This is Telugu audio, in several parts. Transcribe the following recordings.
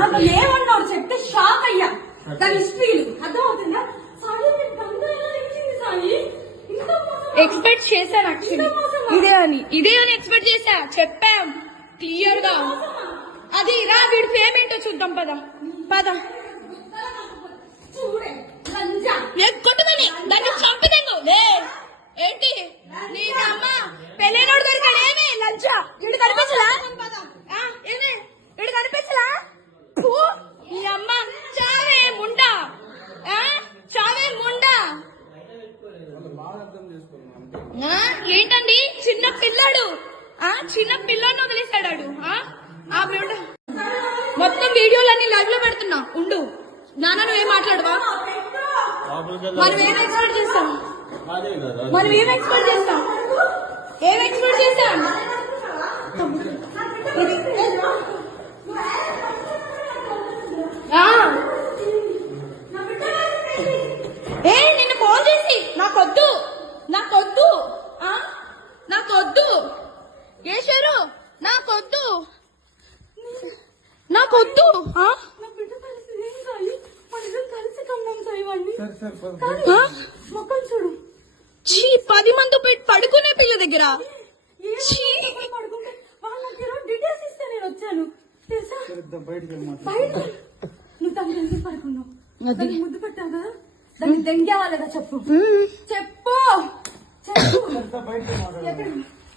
నాకు ఏమన్నాడు చెప్తే షాక్ అయ్యా. దాని హిస్టరీలు అర్థమవుతుందా? ఎక్స్పెక్ట్ చేశాను యాక్చువల్లీ ఇదే అని ఎక్స్పెక్ట్ చేశా. చెప్పాం క్లియర్ గా. అది రా వీడి ఫేమ్ ఏంటో చూద్దాం. పద పద. కొట్టుదని దాన్ని చంపుతాను. ఏంటి నీ అమ్మ పెళ్ళైనోడు దొరికాడు. ఏమి లంచా ఇడు కనిపించలా? ఏమి ఇడు కనిపించలా? నీ అమ్మ చావే ముండా, చావే ముండా. ఏంటండి చిన్న పిల్లాడు, చిన్న పిల్లని వదిలేశాడు. మొత్తం వీడియోలన్నీ లైవ్ లో పెడుతున్నా. ఉండు నాన్న, నువ్వేం మాట్లాడవా? మనం ఏం ఎక్స్పెక్ట్ చేస్తాం? ఏం ఎక్స్పెక్ట్ చేస్తాం? నిన్ను ఫోన్ చేసి నాకొద్దు ఏషారు, నాకొద్దు. మొక్కలు చూడు. 10 మంది పడుకునే పిల్ల దగ్గర పడుకుంటే వాళ్ళ డీటెయిల్స్ ఇస్తే నేను వచ్చాను తెలుసా. నువ్వు తన తెలిసి పడుకున్నావు, ముద్దు పెట్టావు కదా, దాన్ని దెంగావా లేదా చెప్పు.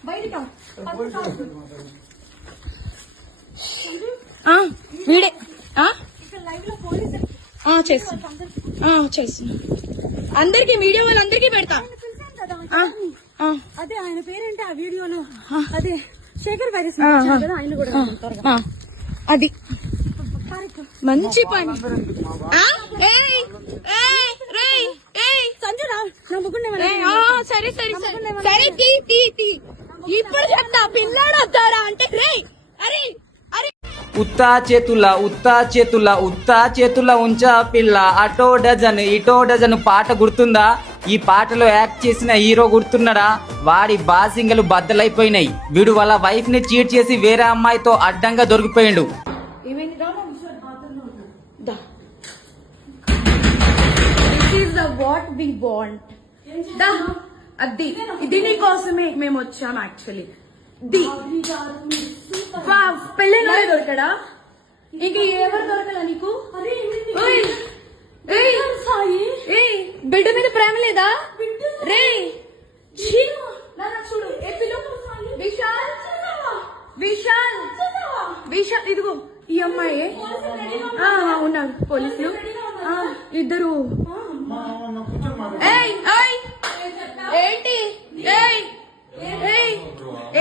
బయటకా వీడే లైవ్ లో పోలీసు చేస్తున్నా. అందరికి వీడియో వాళ్ళందరికీ పెడతా. అదే ఆయన పేరేంటి ఆ వీడియోలో? అదే శేఖర్ వైరస్ కదా, ఆయన కూడా అది మంచి పని. సంజురా సరే ఇప్పుడు చెప్తా. పిల్లాడు వస్తారా అంటే రే అరే ఉత్తా చేతుల ఉంచా పిల్ల, అటో డజన్ ఇటో డజన్ పాట గుర్తుందా? ఈ పాటలో యాక్ట్ చేసిన హీరో గుర్తున్నాడా? వాడి బాసింగలు బద్దలైపోయినాయి. వీడు వాళ్ళ వైఫ్ ని చీట్ చేసి వేరే అమ్మాయితో అడ్డంగా దొరికిపోయిండు. ఇది నీకోసమే మేము వచ్చాం యాక్చువల్లీ. పెళ్ళైన దొరకడా? ఇంక ఎవరు దొరకలా నీకు? బిడ్డ మీద ప్రేమ లేదా? రే చూడు, విశాల్ ఇదిగో ఈ అమ్మాయి ఉన్నారు పోలీసులు ఇద్దరు. ఏంటి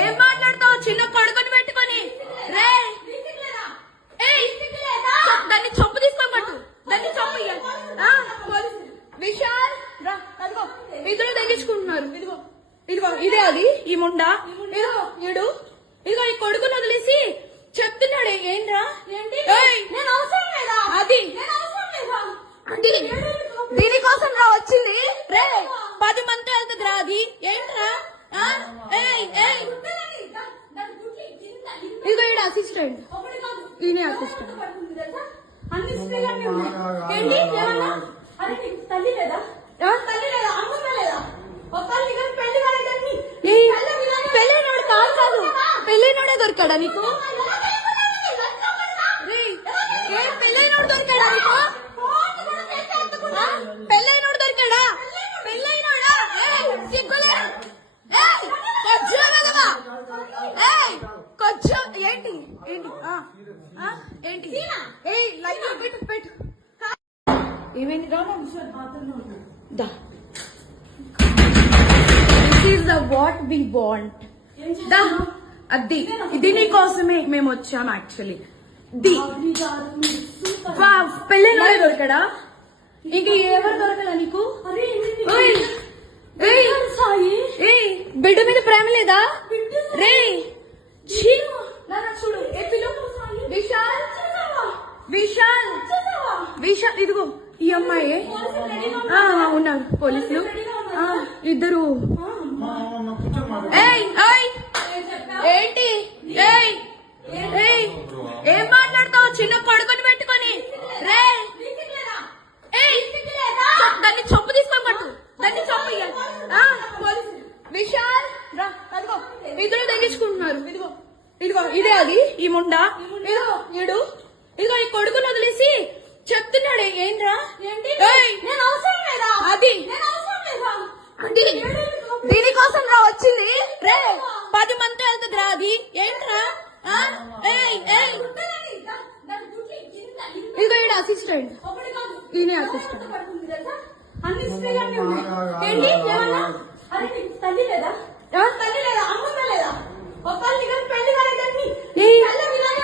ఏం మాట్లాడతావు? చిన్న కొడుకుని పెట్టుకొని దాన్ని చంపు తీసుకోమట్టు, దాన్ని చంపు. విశాల్ రా, అదిగో ఇద్దరు తగ్గించుకుంటున్నారు. ఇదిగో ఇదే అది ఈ ముండా. ఇదిగో ఈ కొడుకుని వదిలేసి చెప్తున్నాడు. ఏంట్రా అది దీనికోసం రా వచ్చింది. రే 10 మంది వెళ్తుంది రా. అది ఏంట్రా? ఇదిగో ఈడ అసిస్టెంట్, ఈయన అసిస్టెంట్. పెళ్ళైనోడు కాదు, పెళ్ళైనోడే దొరికాడా నీకు? పెళ్ళైనోడు దొరికాడా నీకు? పెళ్ళైనోడు దొరికాడా? పెళ్ళైనోడా? సిగ్గులే కొంచెం. ఏంటి లైవ్ పెట్టు. ఏమైంది? What we want. ఇది నీకోసమే మేము వచ్చాం యాక్చువల్లీ. పెళ్ళైనోడే దొరకడా? ఇంక ఎవరు దొరకలా నీకు? బిడ్డ మీద ప్రేమ లేదా? రే చూడు, విశాల్ ఇదిగో ఈ అమ్మాయి ఉన్నారు పోలీసులు ఇద్దరు. ఏంటి ఏం మాట్లాడతావు? చిన్న కొడుకుని పెట్టి మొండా ఈడు ఇదిగో ఈ కొడుకుని వదిలేసి చెప్తున్నాడే ఏంట్రా ఏయ్, అది అంటే దీనికోసం రా వచ్చింది రే 10 మంది వెళ్తుంది రా అది ఏంట్రా ఆ? ఏయ్, ఏయ్. ఇదిగో ఈడ అసిస్టెంట్ ఈయన అసిస్టెంట్ అన్ని స్త్రీలన్నీ ఉన్నాయి. ఏంటి ఏమన్నా? అరే నీకు తల్లి లేదా? తల్లి లేదా? అమ్మమ్మ లేదా? ఒకళ్ళని కానీ పెళ్లి కాలేదని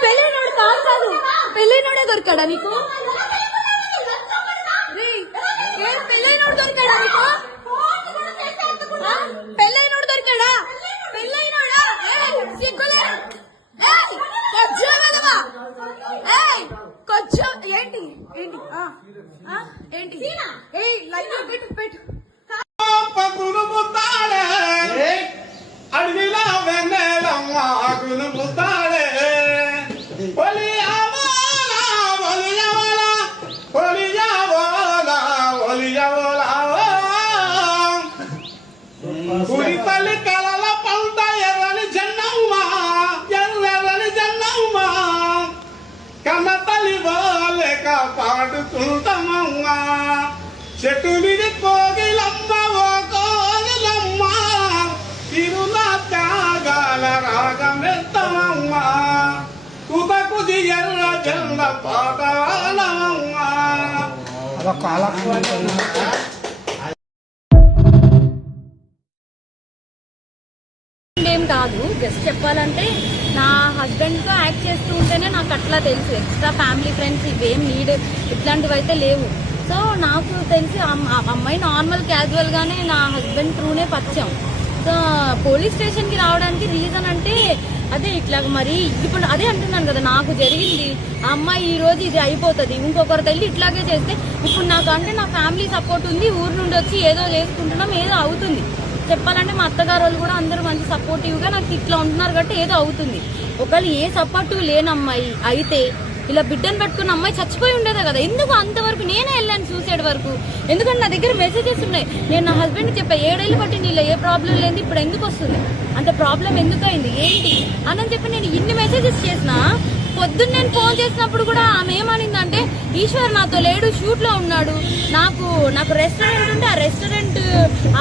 పెళ్ళైనోడు కాదు పెళ్ళైనోడే దొరికాడా నీకు ఏం పెళ్ళైనోడు దొరికాడా నీకు ఆ? పెళ్ళైనోడు దొరికాడా పెళ్ళైనోడా సిగ్గులే కొంచెం వెదవా కొంచెం ఏంటి ఏంటి ఆ? ఆ? ఏంటి ఏయ్ లైన్ పెట్టు పెట్టు పగులు ముత్తాడే అడవిలో వెన్నెలమ్మ ఆకులు ముత్తాడే ఒలియావోలా ఒలియావోలా ఒలియావోలా ఒలియావోలా కుడి తల్లి కలల పంట ఎర్రని జన్నమ్మ ఎర్రని జన్నమ్మ కన్న తల్లి లేక పాడుతుంటమమ్మ చెట్టు మీద కోగిలమ్మ ఓ కోగిలమ్మ తిరులా త్యాగాల రాగమెత్తమమ్మ కుతకుది ఎర్ర జల్ల పాదాలమ్మ ఏం కాదు జస్ట్ చెప్పాలంటే నా హస్బెండ్ తో యాక్ట్ చేస్తూ ఉంటేనే నాకు అట్లా తెలుసు ఎక్స్ట్రా ఫ్యామిలీ ఫ్రెండ్స్ ఇవేం నీడ్ ఇట్లాంటివి అయితే లేవు సో నాకు తెలిసి అమ్మాయి నార్మల్ క్యాజువల్ గానే నా హస్బెండ్ త్రూనే పరిచయం సో పోలీస్ స్టేషన్ కి రావడానికి రీజన్ అంటే అదే ఇట్లా మరి ఇప్పుడు అదే అంటున్నాను కదా నాకు జరిగింది ఆ అమ్మాయి ఈ రోజు ఇది అయిపోతుంది ఇంకొకరు తల్లి ఇట్లాగే చేస్తే ఇప్పుడు నాకంటే నా ఫ్యామిలీ సపోర్ట్ ఉంది ఊరు నుండి వచ్చి ఏదో చేసుకుంటున్నాం ఏదో అవుతుంది చెప్పాలంటే మా అత్తగారు వాళ్ళు కూడా అందరూ మంచి సపోర్టివ్ గా నాకు ఇట్లా ఉంటున్నారు కాబట్టి ఏదో అవుతుంది ఒకవేళ ఏ సపోర్టివ్ లేని అమ్మాయి అయితే ఇలా బిడ్డను పెట్టుకున్న అమ్మాయి చచ్చిపోయి ఉండేదే కదా ఎందుకు అంతవరకు నేనే వెళ్ళాను సూసైడ్ వరకు ఎందుకంటే నా దగ్గర మెసేజెస్ ఉన్నాయి నేను నా హస్బెండ్కి చెప్పా 7 ఏళ్ళు పట్టి నీళ్ళు ఏ ప్రాబ్లం లేదు ఇప్పుడు ఎందుకు వస్తుంది అంటే ప్రాబ్లం ఎందుకు అయింది ఏంటి అని చెప్పి నేను ఇన్ని మెసేజెస్ చేసినా పొద్దున్న నేను ఫోన్ చేసినప్పుడు కూడా ఆమె ఏమనిందంటే ఈశ్వర్ నాతో లేడు షూట్ లో ఉన్నాడు నాకు రెస్టారెంట్ ఉంటే ఆ రెస్టారెంట్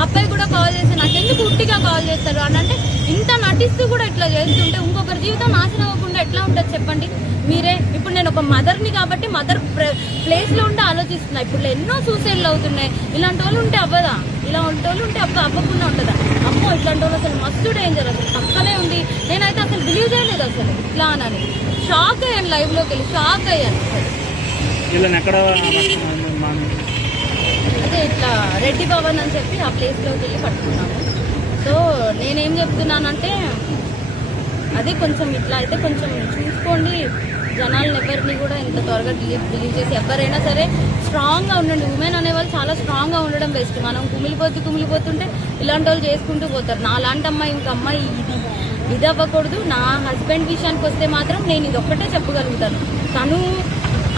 అబ్బాయి కూడా కాల్ చేసి నాకు ఎందుకు ఉట్టిగా కాల్ చేస్తారు అని అంటే ఇంత నటిస్తూ కూడా ఇట్లా చేస్తుంటే ఇంకొకరి జీవితం నాశనం అవ్వకుండా ఎట్లా ఉంటుంది చెప్పండి మీరే ఇప్పుడు నేను ఒక మదర్ని కాబట్టి మదర్ ప్లేస్ లో ఉంటే ఆలోచిస్తున్నా ఇప్పుడు ఎన్నో సూసైడ్లు అవుతున్నాయి ఇలాంటి వాళ్ళు ఉంటే అవ్వదా ఇలాంటి వాళ్ళు ఉంటే అవ్వకుండా ఉంటుందా అమ్మో ఇట్లాంటి వాళ్ళు అసలు మస్తు డేంజర్ అసలు పక్కనే ఉంది నేనైతే అసలు బిలీవ్ చేయలేదు అసలు ఇట్లా అని షాక్ అయ్యాను లైవ్ లోకి వెళ్ళి షాక్ అయ్యాను అదే ఇట్లా రెడ్డి భవన్ అని చెప్పి ఆ ప్లేస్ లోకి వెళ్ళి పట్టుకున్నాము సో నేనేం చెప్తున్నానంటే అదే కొంచెం ఇట్లా అయితే కొంచెం చూసుకోండి జనాలను ఎవరిని కూడా ఇంత త్వరగా బిలీవ్ చేసి ఎవరైనా సరే స్ట్రాంగ్ గా ఉండండి ఉమెన్ అనేవాళ్ళు చాలా స్ట్రాంగ్ గా ఉండడం బెస్ట్ మనం కుమిలిపోతుంటే ఇలాంటి వాళ్ళు చేసుకుంటూ పోతారు నా లాంటి అమ్మాయి ఇంక అమ్మాయి ఇది అవ్వకూడదు నా హస్బెండ్ విషయానికి వస్తే మాత్రం నేను ఇది ఒక్కటే చెప్పగలుగుతాను తను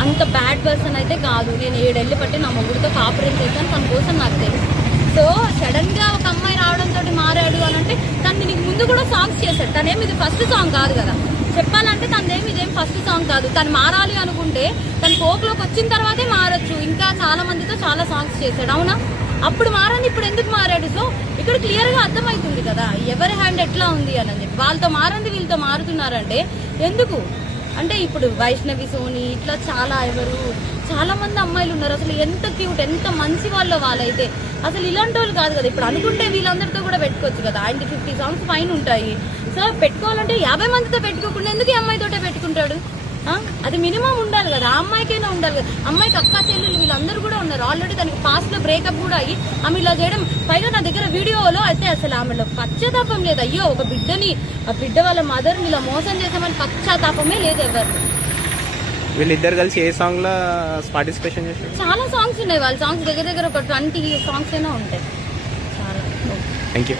అంత బ్యాడ్ పర్సన్ అయితే కాదు నేను 7 ఏళ్ళు పట్టి నా మొగుడితో కాపురం చేశాను తన కోసం నాకు తెలుసు సో సడన్ గా ఒక అమ్మాయి రావడంతో మారాడు అని అంటే తను నీకు ముందు కూడా సాంగ్స్ చేశాడు తనేమి ఇది ఫస్ట్ సాంగ్ కాదు కదా చెప్పాలంటే తనదేమి ఇదేం ఫస్ట్ సాంగ్ కాదు తను మారాలి అనుకుంటే తను ఫోక్లోకి వచ్చిన తర్వాతే మారచ్చు ఇంకా చాలా మందితో చాలా సాంగ్స్ చేశాడు అవునా అప్పుడు మారని ఇప్పుడు ఎందుకు మారాడు సో ఇక్కడ క్లియర్ గా అర్థమవుతుంది కదా ఎవరి హ్యాండ్ ఎట్లా ఉంది అని చెప్పి వాళ్ళతో మారంది వీళ్ళతో మారుతున్నారంటే ఎందుకు అంటే ఇప్పుడు వైష్ణవి సోని ఇట్లా చాలా మంది అమ్మాయిలు ఉన్నారు అసలు ఎంత క్యూట్ ఎంత మంచి వాళ్ళైతే అసలు ఇలాంటి వాళ్ళు కాదు కదా ఇప్పుడు అనుకుంటే వీళ్ళందరితో కూడా పెట్టుకోవచ్చు కదా ఆయనకి 50 సాంగ్స్ పైన ఉంటాయి సో పెట్టుకోవాలంటే 50 మందితో పెట్టుకోకుండా ఎందుకు ఈ అమ్మాయితోటే పెట్టుకుంటాడు అది మినిమం ఉండాలి కదా ఆ అమ్మాయికైనా ఉండాలి కదా అమ్మాయికి అక్క చెల్లెలు వీళ్ళందరూ కూడా ఉన్నారు ఆల్రెడీ తనకి పాస్ట్ లో బ్రేకప్ కూడా అయ్యి ఆమె ఇలా చేయడం పైగా నా దగ్గర వీడియోలో అయితే అసలు ఆమెలో పశ్చాత్తాపం లేదు అయ్యో ఒక బిడ్డని ఆ బిడ్డ వాళ్ళ మదర్ని ఇలా మోసం చేసామని పశ్చాత్తాపమే లేదు ఎవరు వీళ్ళిద్దరు కలిసి ఏ సాంగ్ లో పార్టిసిపేషన్ చేశారు చాలా సాంగ్స్ ఉన్నాయి వాళ్ళ సాంగ్స్ దగ్గర ఒక 20 సాంగ్స్ అయినా ఉంటాయి చాలా థ్యాంక్ యూ